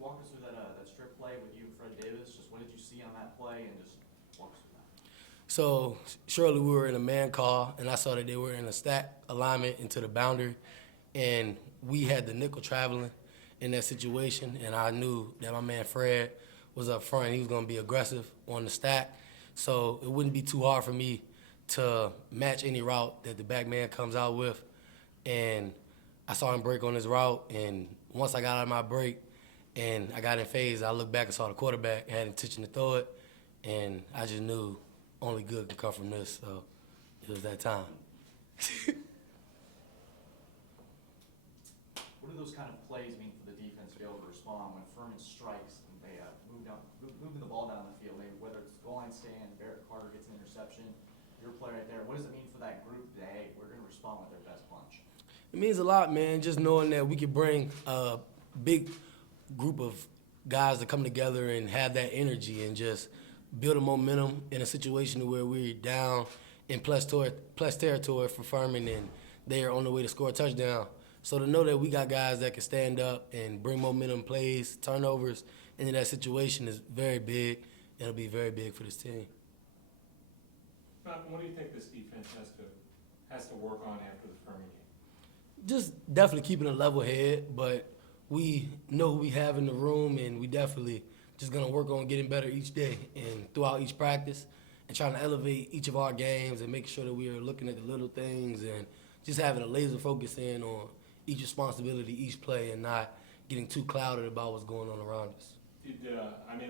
walk us through that strip play with you and Fred Davis. Just what did you see on that play, and just walk us through that. So surely we were in a man call, and I saw that they were in a stack alignment into the boundary, and we had the nickel traveling in that situation, and I knew that my man Fred was up front. He was going to be aggressive on the stack, so it wouldn't be too hard for me to match any route that the back man comes out with. And I saw him break on his route, and once I got out of my break and I got in phase, I looked back and saw the quarterback had intention to throw it, and I just knew only good can come from this, so it was that time. What do those kind of plays mean for the defense to be able to respond when Furman strikes and they moving the ball down the field, maybe whether it's goal line stand, Barrett Carter gets an interception, your play right there. What does it mean for that group that, hey, we're going to respond with their best punch? It means a lot, man, just knowing that we could bring a big group of guys to come together and have that energy and just build a momentum in a situation where we're down in plus territory for Furman and they are on the way to score a touchdown. So to know that we got guys that can stand up and bring momentum plays, turnovers into that situation is very big, and it'll be very big for this team. Malcolm, what do you think this defense has to work on after the Furman game? Just definitely keeping a level head, but we know who we have in the room, and we definitely just going to work on getting better each day and throughout each practice and trying to elevate each of our games and making sure that we are looking at the little things and just having a laser focus in on each responsibility, each play, and not getting too clouded about what's going on around us.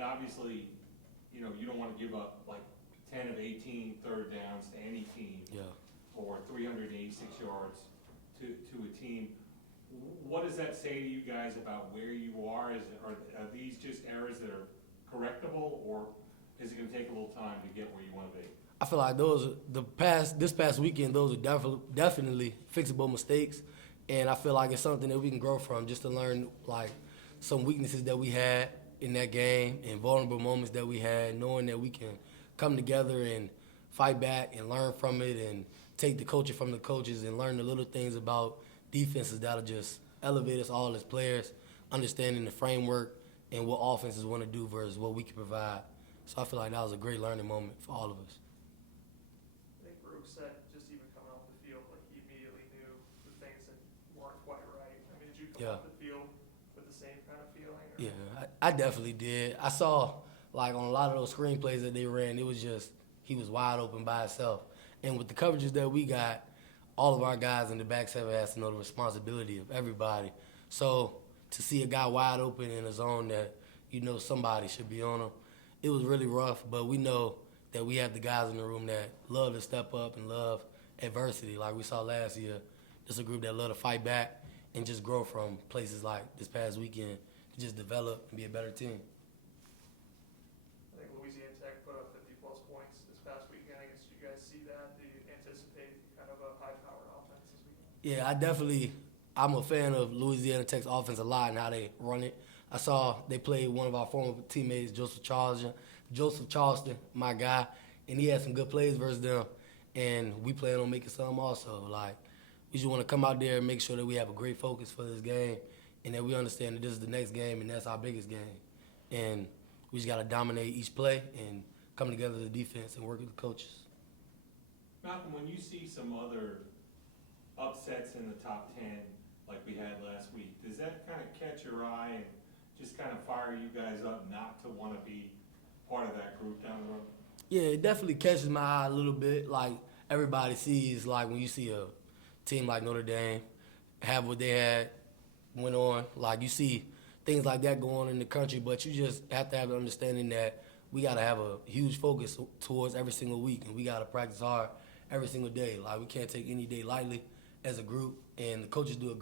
Obviously, you don't want to give up like 10 of 18 third downs to any team, Yeah. or 386 yards to a team. What does that say to you guys about where you are? Are these just errors that are correctable, or is it going to take a little time to get where you want to be? I feel like this past weekend, those are definitely fixable mistakes, and I feel like it's something that we can grow from, just to learn like some weaknesses that we had in that game and vulnerable moments that we had, knowing that we can come together and fight back and learn from it and take the culture from the coaches and learn the little things about defenses that'll just elevate us all as players, understanding the framework and what offenses want to do versus what we can provide. So I feel like that was a great learning moment for all of us. I think Ruke said just even coming off the field, like he immediately knew the things that weren't quite right. I mean, did you come off the field with the same kind of feeling? Or? Yeah, I definitely did. I saw, like, on a lot of those screenplays that they ran, it was just he was wide open by himself. And with the coverages that we got, all of our guys in the back seven has to know the responsibility of everybody. So to see a guy wide open in a zone that somebody should be on him, it was really rough. But we know that we have the guys in the room that love to step up and love adversity, like we saw last year. It's a group that love to fight back and just grow from places like this past weekend to just develop and be a better team. I think Louisiana Tech put up 50-plus points this past weekend. I guess you guys see that. Do you anticipate kind of a high-powered offense this weekend? Yeah, I'm a fan of Louisiana Tech's offense a lot and how they run it. I saw they played one of our former teammates, Joseph Charleston, my guy, and he had some good plays versus them. And we plan on making some also. Like, we just want to come out there and make sure that we have a great focus for this game and that we understand that this is the next game and that's our biggest game. And we just got to dominate each play and come together as a defense and work with the coaches. Malcolm, when you see some other upsets in the top 10 like we had last week, does that kind of catch your eye and just kind of fire you guys up not to want to be part of that group down the road? Yeah, it definitely catches my eye a little bit. Like, everybody sees, like, when you see a team like Notre Dame have what they went on, like, you see things like that go on in the country, but you just have to have the understanding that we got to have a huge focus towards every single week, and we got to practice hard every single day. Like, we can't take any day lightly as a group, and the coaches do a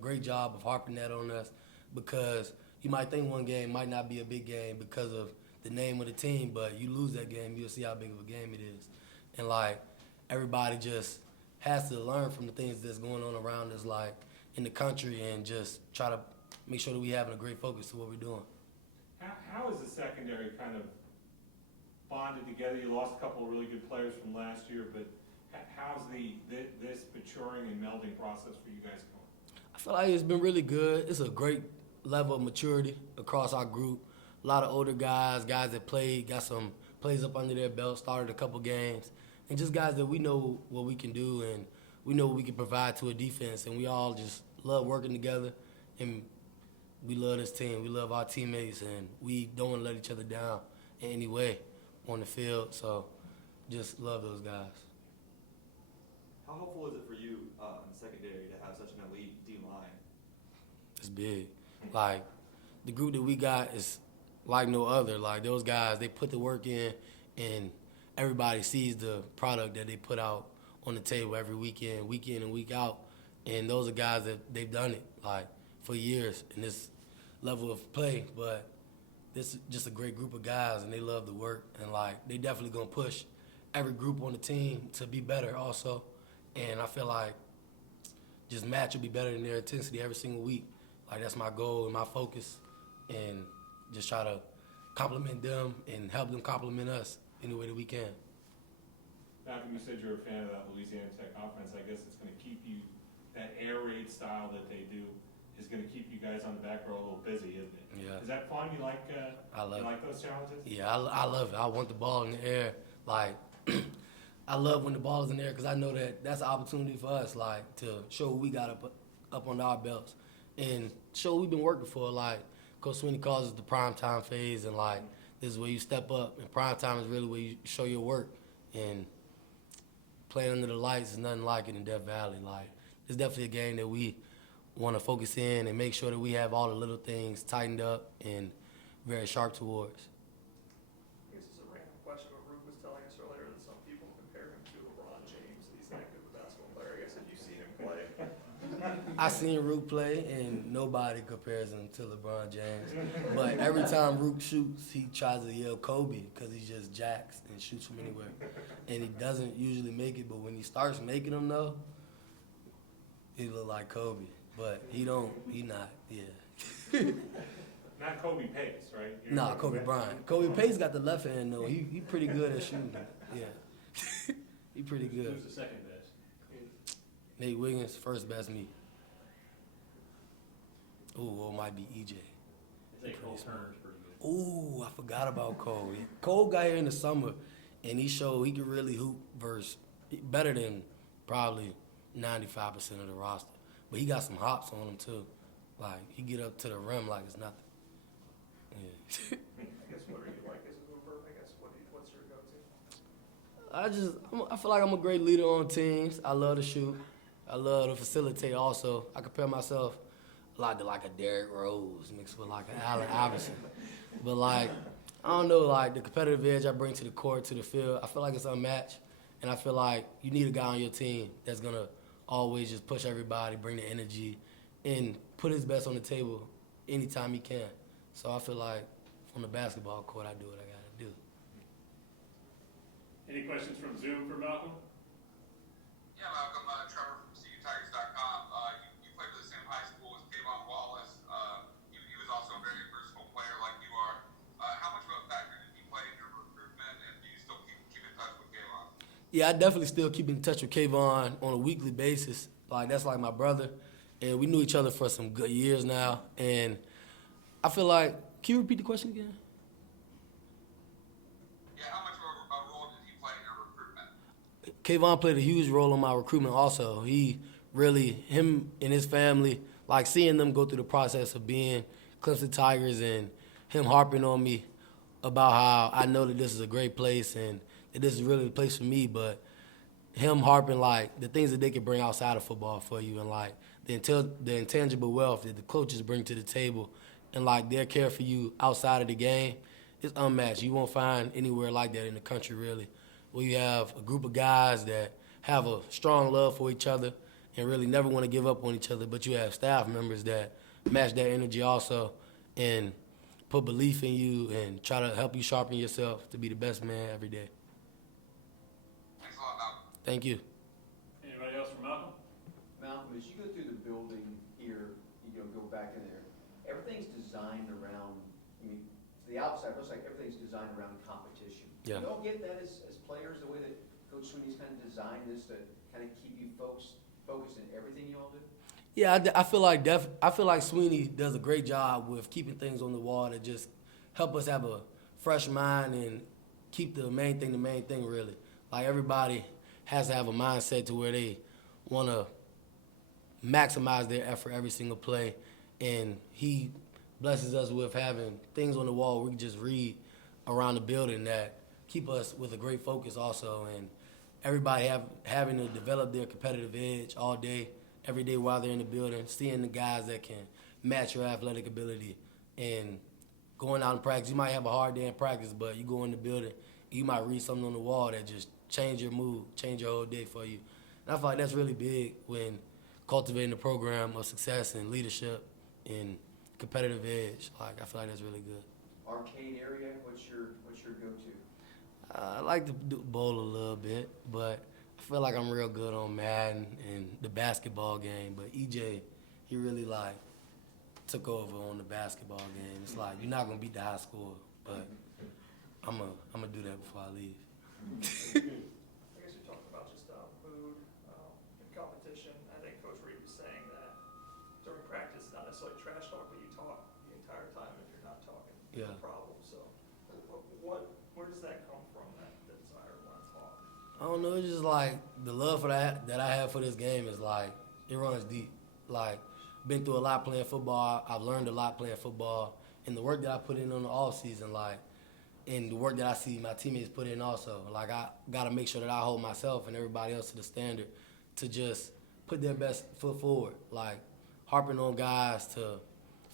great job of harping that on us, because you might think one game might not be a big game because of the name of the team, but you lose that game, you'll see how big of a game it is. And, like, everybody just has to learn from the things that's going on around us, like, in the country, and just try to make sure that we having a great focus to what we're doing. How is the secondary kind of bonded together? You lost a couple of really good players from last year, but how's this maturing and melding process for you guys going? I feel like it's been really good. It's a great level of maturity across our group. A lot of older guys that played, got some plays up under their belt, started a couple games, and just guys that we know what we can do and we know what we can provide to a defense, and we all just love working together, and we love this team. We love our teammates, and we don't want to let each other down in any way on the field, so just love those guys. How helpful is it for you in secondary to have such an elite D-line? It's big. Like, the group that we got is like no other. Like, those guys, they put the work in, and everybody sees the product that they put out on the table every weekend, week in and week out. And those are guys that they've done it, like, for years in this level of play. But this is just a great group of guys, and they love the work. And, like, they definitely going to push every group on the team to be better also. And I feel like just match will be better than their intensity every single week. Like, that's my goal and my focus, and just try to compliment them and help them compliment us any way that we can. Malcolm, you said you're a fan of that Louisiana Tech offense. I guess it's going to keep you, that air raid style that they do is going to keep you guys on the back row a little busy, isn't it? Yeah. Is that fun? You like I love you like those challenges? Yeah, I love it. I want the ball in the air. Like, I love when the ball is in the air because I know that that's an opportunity for us, like, to show what we got up under our belts and show what we've been working for. Like, Coach Sweeney calls it the prime time phase, and, like, this is where you step up, and prime time is really where you show your work. And playing under the lights is nothing like it in Death Valley. Like, it's definitely a game that we want to focus in and make sure that we have all the little things tightened up and very sharp towards. I guess it's a random question, but Ruke was telling us earlier that some people compare him to LeBron James. He's that good of a basketball player. I guess have you seen him play? I seen Ruke play, and nobody compares him to LeBron James. But every time Ruke shoots, he tries to yell Kobe because he just jacks and shoots from anywhere. And he doesn't usually make it, but when he starts making them, though, he look like Kobe. But he not, yeah. Not Kobe Pace, right? Nah, Kobe Bryant. Kobe Pace got the left hand, though. He pretty good at shooting. Yeah. He pretty good. Who's the second best? Nate Wiggins, first best me. Ooh, it might be EJ. I think Cole Turner's pretty good. Ooh, I forgot about Cole. Cole got here in the summer, and he showed he could really hoop better than probably 95% of the roster. But he got some hops on him, too. Like, he get up to the rim like it's nothing. Yeah. I guess what are you like as a hooper? I guess what's your go-to? I feel like I'm a great leader on teams. I love to shoot. I love to facilitate also. I compare myself a lot to like a Derrick Rose mixed with like an Allen Iverson. But like, I don't know, like the competitive edge I bring to the court, to the field, I feel like it's unmatched. And I feel like you need a guy on your team that's going to always just push everybody, bring the energy, and put his best on the table anytime he can. So I feel like on the basketball court, I do what I got to do. Any questions from Zoom for Malcolm? Yeah, Malcolm, Trevor from CUTigers.com. You played for the same high school as K'Von Wallace. He was also a very versatile player like you are. How much of a factor did he play in your recruitment, and do you still keep in touch with K'Von? Yeah, I definitely still keep in touch with K'Von on a weekly basis. Like, that's like my brother. And we knew each other for some good years now. And I feel like, can you repeat the question again? Yeah, how much of a role did he play in your recruitment? K'Von played a huge role in my recruitment also. Him and his family, like seeing them go through the process of being Clemson Tigers and him harping on me about how I know that this is a great place and that this is really the place for me, but him harping like the things that they can bring outside of football for you and like the intangible wealth that the coaches bring to the table and like their care for you outside of the game is unmatched. You won't find anywhere like that in the country really, where you have a group of guys that have a strong love for each other and really never want to give up on each other, but you have staff members that match that energy also and put belief in you and try to help you sharpen yourself to be the best man every day. Thanks a lot, Malcolm. Thank you. Anybody else from Malcolm? Malcolm, as you go through the building here, go back in there, everything's designed around, to the outside, it looks like everything's designed around competition. Yeah. Do you all get that as players, the way that Coach Sweeney's kind of designed this to kind of keep you folks focused in everything you all do? Yeah, I feel like Sweeney does a great job with keeping things on the wall that just help us have a fresh mind and keep the main thing really. Like everybody has to have a mindset to where they want to maximize their effort every single play, and he blesses us with having things on the wall we can just read around the building that keep us with a great focus also, and everybody having to develop their competitive edge all day, every day while they're in the building, seeing the guys that can match your athletic ability, and going out in practice. You might have a hard day in practice, but you go in the building, you might read something on the wall that just change your mood, change your whole day for you. And I feel like that's really big when cultivating a program of success and leadership and competitive edge. Like, I feel like that's really good. Arcade area, what's your go-to? I like to bowl a little bit, but I feel like I'm real good on Madden and the basketball game. But EJ, he really like took over on the basketball game. It's like you're not gonna beat the high score, but I'm gonna do that before I leave. I guess you talked about just mood and competition. I think Coach Reeves was saying that during practice, not necessarily trash talk, but you talk the entire time if you're not talking. Yeah. No problem. So, where does that come from? That desire to want to talk. I don't know. It's just like the love for that I have for this game is like it runs deep. Like been through a lot playing football. I've learned a lot playing football, and the work that I put in on the off season, like, and the work that I see my teammates put in also. Like I gotta make sure that I hold myself and everybody else to the standard to just put their best foot forward. Like harping on guys to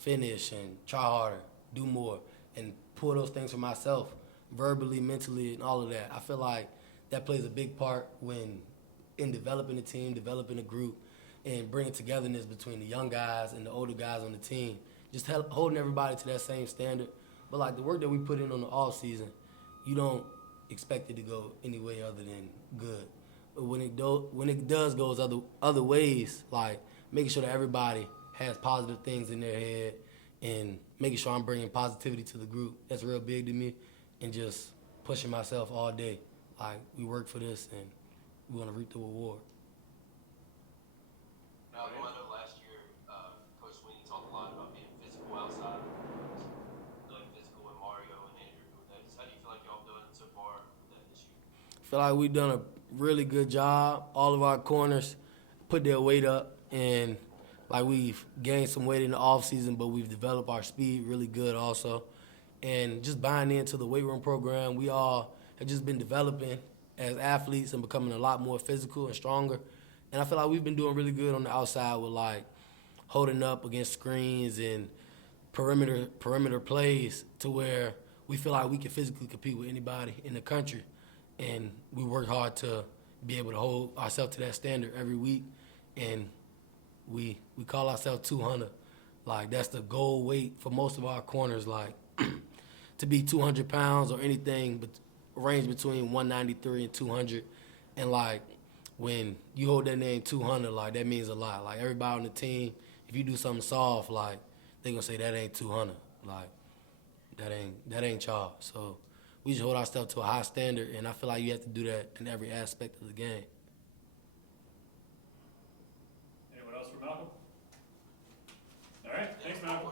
finish and try harder, do more, and pull those things for myself, verbally, mentally, and all of that. I feel like that plays a big part in developing a team, developing a group, and bringing togetherness between the young guys and the older guys on the team. Just holding everybody to that same standard. But like the work that we put in on the off season, you don't expect it to go any way other than good. But when it does go other ways, like making sure that everybody has positive things in their head and making sure I'm bringing positivity to the group, that's real big to me. And just pushing myself all day. Like we work for this and we want to reap the reward. Now, I know last year, Coach Sweeney talked a lot about being physical outside, like physical with Mario and Andrew. How do you feel like y'all done so far with that this year? I feel like we've done a really good job. All of our corners put their weight up, and like we've gained some weight in the off season, but we've developed our speed really good also. And just buying into the weight room program, we all have just been developing as athletes and becoming a lot more physical and stronger. And I feel like we've been doing really good on the outside with like holding up against screens and perimeter plays to where we feel like we can physically compete with anybody in the country. And we work hard to be able to hold ourselves to that standard every week. And we call ourselves 200. Like that's the goal weight for most of our corners, like to be 200 pounds or anything but range between 193 and 200. And like when you hold that name 200, like that means a lot. Like everybody on the team, if you do something soft, like they gonna say that ain't 200. Like that ain't y'all. So we just hold ourselves to a high standard, and I feel like you have to do that in every aspect of the game. Anyone else for Malcolm? All right, thanks, Malcolm.